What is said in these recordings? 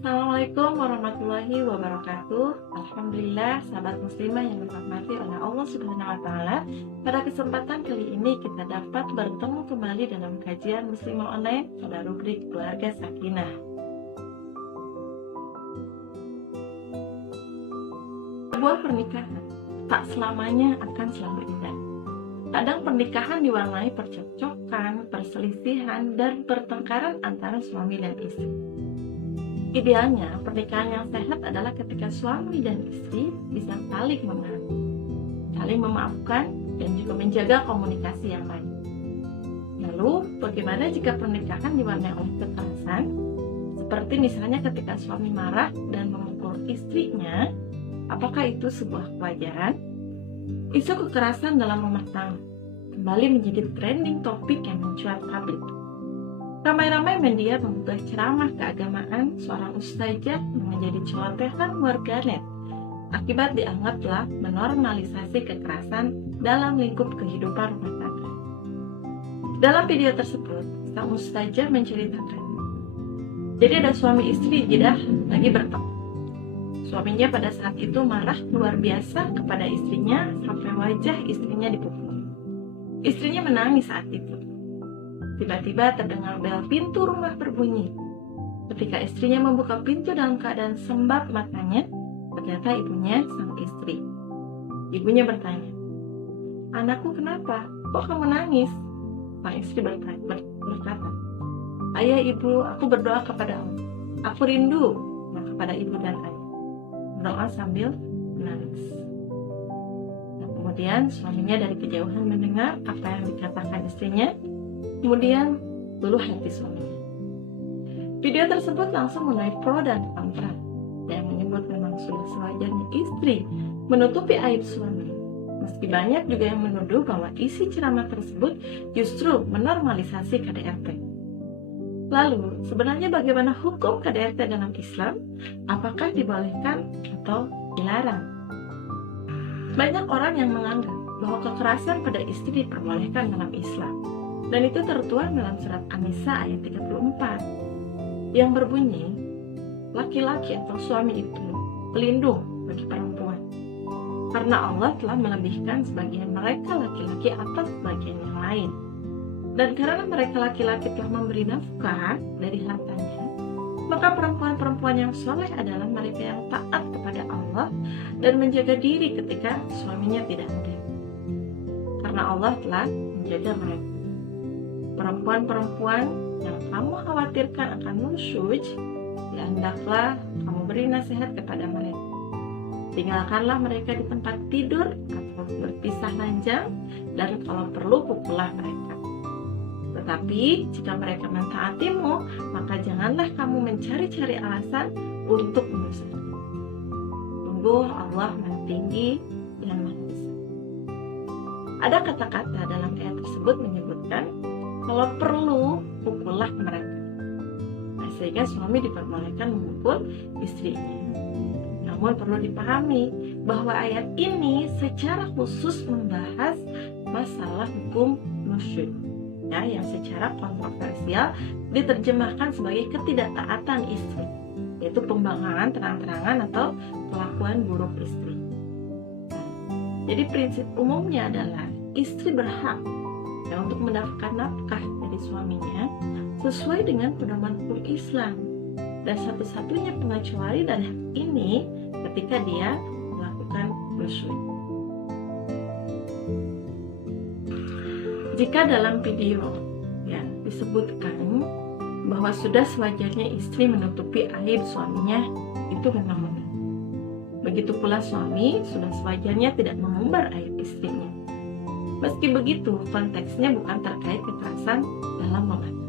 Assalamualaikum warahmatullahi wabarakatuh. Alhamdulillah, sahabat muslimah yang dirahmati oleh Allah Subhanahu wa taala. Pada kesempatan kali ini kita dapat bertemu kembali dalam kajian Muslimah Online pada rubrik Keluarga Sakinah. Sebuah pernikahan tak selamanya akan selalu indah. Kadang pernikahan diwarnai percekcokan, perselisihan, dan pertengkaran antara suami dan istri. Idealnya, pernikahan yang sehat adalah ketika suami dan istri bisa saling memahami, saling memaafkan, dan juga menjaga komunikasi yang baik. Lalu, bagaimana jika pernikahan diwarnai oleh kekerasan? Seperti misalnya ketika suami marah dan memukul istrinya, apakah itu sebuah kewajaran? Isu kekerasan dalam rumah tangga kembali menjadi trending topik yang mencuat publik. Ramai-ramai media mengunggah ceramah keagamaan seorang ustazah yang menjadi celotehan warganet akibat dianggap telah menormalisasi kekerasan dalam lingkup kehidupan rumah tangga. Dalam video tersebut, sang ustazah menceritakan, jadi ada suami istri Jeddah lagi bertemu. Suaminya pada saat itu marah luar biasa kepada istrinya sampai wajah istrinya dipukul. Istrinya menangis saat itu. Tiba-tiba terdengar bel pintu rumah berbunyi. Ketika istrinya membuka pintu dalam keadaan sembab matanya, ternyata ibunya sang istri. Ibunya bertanya, "Anakku kenapa? Kok kamu nangis?" Sang istri berkata, "Ayah ibu, aku berdoa kepada Allah. Aku rindu kepada ibu dan ayah." Berdoa sambil menangis. Nah, kemudian suaminya dari kejauhan mendengar apa yang dikatakan istrinya. Kemudian luluh hati suaminya. Video tersebut langsung menuai pro dan kontra. Yang menyebut memang sudah sewajarnya istri menutupi aib suami. Meski banyak juga yang menuduh bahwa isi ceramah tersebut justru menormalisasi KDRT. Lalu, sebenarnya bagaimana hukum KDRT dalam Islam? Apakah dibolehkan atau dilarang? Banyak orang yang menganggap bahwa kekerasan pada istri diperbolehkan dalam Islam. Dan itu tertuang dalam surat An-Nisa ayat 34 yang berbunyi, laki-laki atau suami itu pelindung bagi perempuan karena Allah telah melebihkan sebagian mereka laki-laki atas sebagian yang lain, dan karena mereka laki-laki telah memberi nafkah dari hartanya, maka perempuan-perempuan yang soleh adalah mereka yang taat kepada Allah dan menjaga diri ketika suaminya tidak ada, karena Allah telah menjaga mereka. Perempuan-perempuan yang kamu khawatirkan akan nusyuj, ya hendaklah kamu beri nasihat kepada mereka. Tinggalkanlah mereka di tempat tidur atau berpisah ranjang, dan kalau perlu pukullah mereka. Tetapi jika mereka mentaatimu, maka janganlah kamu mencari-cari alasan untuk menyusahkan. Sungguh Allah Maha Tinggi dan Maha Besar. Ada kata-kata dalam ayat tersebut menyebutkan kalau perlu pukullah mereka. Nah, sehingga suami diperbolehkan memukul istrinya. Namun perlu dipahami bahwa ayat ini secara khusus membahas masalah hukum nusyuz, ya, yang secara kontroversial diterjemahkan sebagai ketidaktaatan istri, yaitu pembangkangan terang-terangan atau kelakuan buruk istri. Jadi prinsip umumnya adalah istri berhak untuk mendapatkan nafkah dari suaminya sesuai dengan pedoman hukum Islam, dan satu-satunya pengecuali dari hak ini ketika dia melakukan nusyuz. Jika dalam video ya disebutkan bahwa sudah sewajarnya istri menutupi aib suaminya, itu memang benar. Begitu pula suami sudah sewajarnya tidak mengumbar aib istrinya. Meski begitu, konteksnya bukan terkait kekerasan dalam rumah tangga.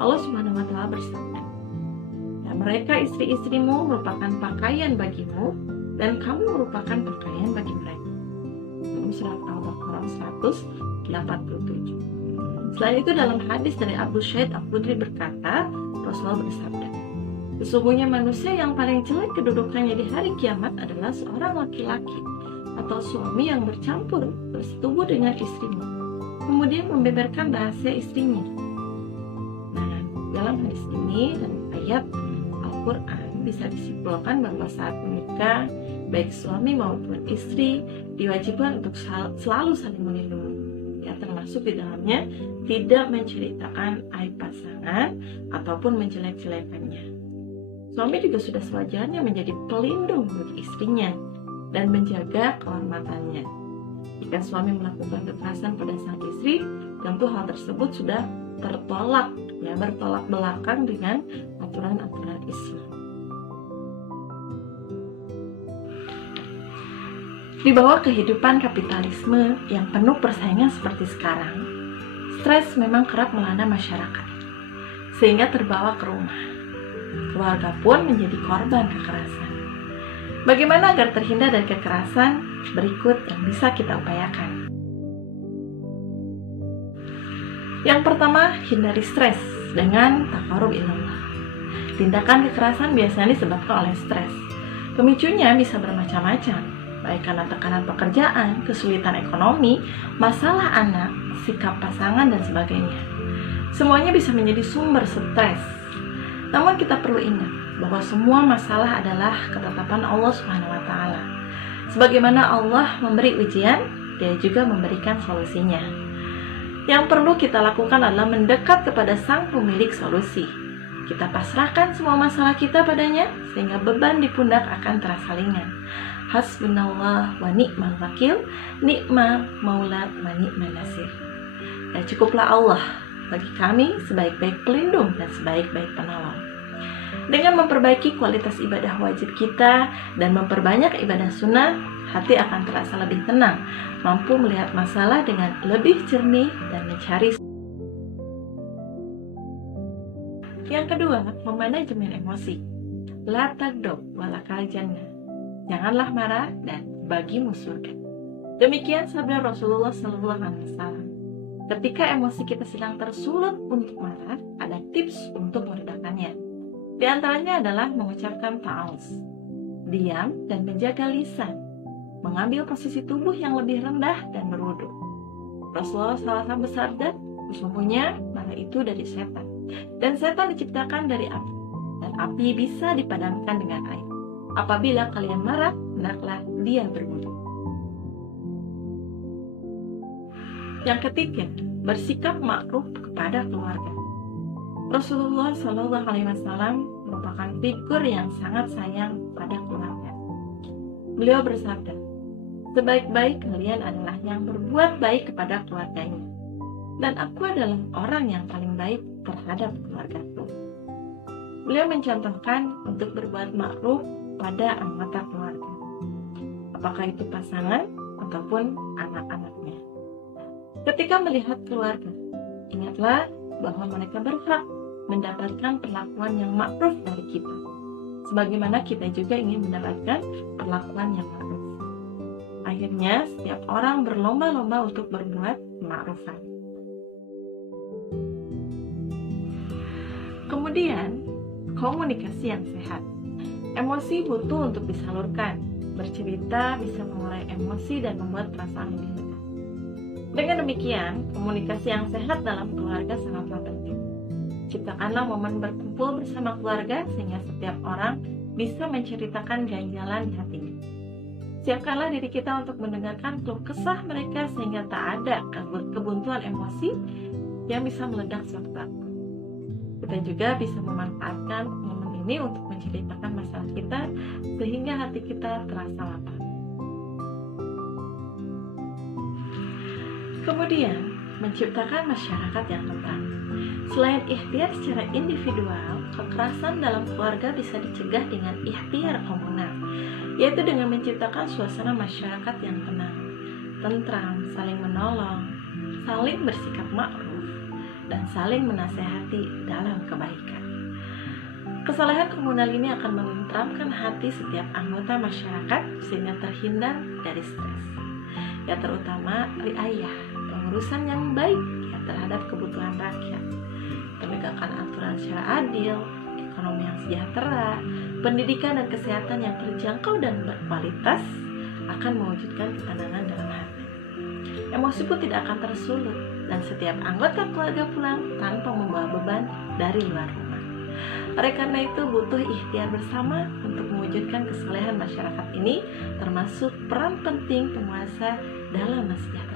Allah Subhanahu wa taala bersabda, "Ya, mereka istri-istrimu merupakan pakaian bagimu dan kamu merupakan pakaian bagi mereka." Dalam surat Al-Baqarah 187. Selain itu, dalam hadis dari Abu Sa'id Al-Khudri berkata, Rasulullah bersabda, "Sesungguhnya manusia yang paling jelek kedudukannya di hari kiamat adalah seorang laki-laki atau suami yang bersetubuh dengan istrinya, kemudian membeberkan rahasia istrinya." Nah, dalam hadis ini dan ayat Al-Quran bisa disimpulkan bahwa saat menikah, baik suami maupun istri diwajibkan untuk selalu saling melindungi. Ya, termasuk di dalamnya tidak menceritakan aib pasangan ataupun menjelek-jelekannya. Suami juga sudah sewajarnya menjadi pelindung bagi istrinya dan menjaga kehormatannya. Jika suami melakukan kekerasan pada sang istri, tentu hal tersebut sudah tertolak, ya, bertolak belakang dengan aturan-aturan Islam. Di bawah kehidupan kapitalisme yang penuh persaingan seperti sekarang, stres memang kerap melanda masyarakat, sehingga terbawa ke rumah. Keluarga pun menjadi korban kekerasan. Bagaimana agar terhindar dari kekerasan? Berikut yang bisa kita upayakan. Yang pertama, hindari stres dengan taqarrub ilallah. Tindakan kekerasan biasanya disebabkan oleh stres. Pemicunya bisa bermacam-macam, baik karena tekanan pekerjaan, kesulitan ekonomi, masalah anak, sikap pasangan, dan sebagainya. Semuanya bisa menjadi sumber stres. Namun kita perlu ingat bahwa semua masalah adalah ketetapan Allah SWT. Sebagaimana Allah memberi ujian, Dia juga memberikan solusinya. Yang perlu kita lakukan adalah mendekat kepada Sang Pemilik solusi. Kita pasrahkan semua masalah kita padanya, sehingga beban di pundak akan terasa ringan. Hasbunallah wa ni'mal wakil, ni'ma maula wa ni'mal nasir. Dan cukuplah Allah bagi kami sebaik-baik pelindung dan sebaik-baik penolong. Dengan memperbaiki kualitas ibadah wajib kita dan memperbanyak ibadah sunnah, hati akan terasa lebih tenang, mampu melihat masalah dengan lebih jernih dan mencari. Yang kedua, memanajemen emosi. La tagdob walakal jannah. Janganlah marah dan bagimu surga. Demikian sabda Rasulullah SAW. Ketika emosi kita sedang tersulut untuk marah, ada tips untuk meredakannya. Di antaranya adalah mengucapkan ta'awuz, diam dan menjaga lisan, mengambil posisi tubuh yang lebih rendah dan berwudu. Rasulullah SAW bersabda, sesungguhnya marah itu dari setan, dan setan diciptakan dari api, dan api bisa dipadamkan dengan air. Apabila kalian marah, hendaklah dia berwudu. Yang ketiga, bersikap ma'ruf kepada keluarga. Rasulullah SAW merupakan figur yang sangat sayang pada keluarga. Beliau bersabda, sebaik-baik kalian adalah yang berbuat baik kepada keluarganya, dan aku adalah orang yang paling baik terhadap keluargaku. Beliau mencontohkan untuk berbuat ma'ruf pada anggota keluarga, apakah itu pasangan ataupun anak-anaknya. Ketika melihat keluarga, ingatlah bahwa mereka berhak mendapatkan perlakuan yang ma'ruf dari kita, sebagaimana kita juga ingin mendapatkan perlakuan yang ma'ruf. Akhirnya, setiap orang berlomba-lomba untuk berbuat ma'rufan. Kemudian, komunikasi yang sehat. Emosi butuh untuk disalurkan. Bercerita bisa mengurai emosi dan membuat perasaan lebih lega. Dengan demikian, komunikasi yang sehat dalam keluarga sangatlah penting. Ciptakanlah momen berkumpul bersama keluarga sehingga setiap orang bisa menceritakan ganjalan di hatinya. Siapkanlah diri kita untuk mendengarkan keluh kesah mereka sehingga tak ada kebuntuan emosi yang bisa meledak sewaktu-waktu. Kita juga bisa memanfaatkan momen ini untuk menceritakan masalah kita sehingga hati kita terasa lapang. Kemudian, menciptakan masyarakat yang tentram. Selain ikhtiar secara individual, kekerasan dalam keluarga bisa dicegah dengan ikhtiar komunal, yaitu dengan menciptakan suasana masyarakat yang tenang, tentram, saling menolong, saling bersikap ma'ruf, dan saling menasehati dalam kebaikan. Kesalahan komunal ini akan menenteramkan hati setiap anggota masyarakat sehingga terhindar dari stres. Ya, terutama riayah, pengurusan yang baik ya, terhadap kebutuhan rakyat, penegakan aturan secara adil, ekonomi yang sejahtera, pendidikan dan kesehatan yang terjangkau dan berkualitas akan mewujudkan ketenangan dalam hati. Emosi pun tidak akan tersulut dan setiap anggota keluarga pulang tanpa membawa beban dari luar rumah. Oleh karena itu butuh ikhtiar bersama untuk mewujudkan kesalehan masyarakat ini, termasuk peran penting penguasa dalam mensejahterakan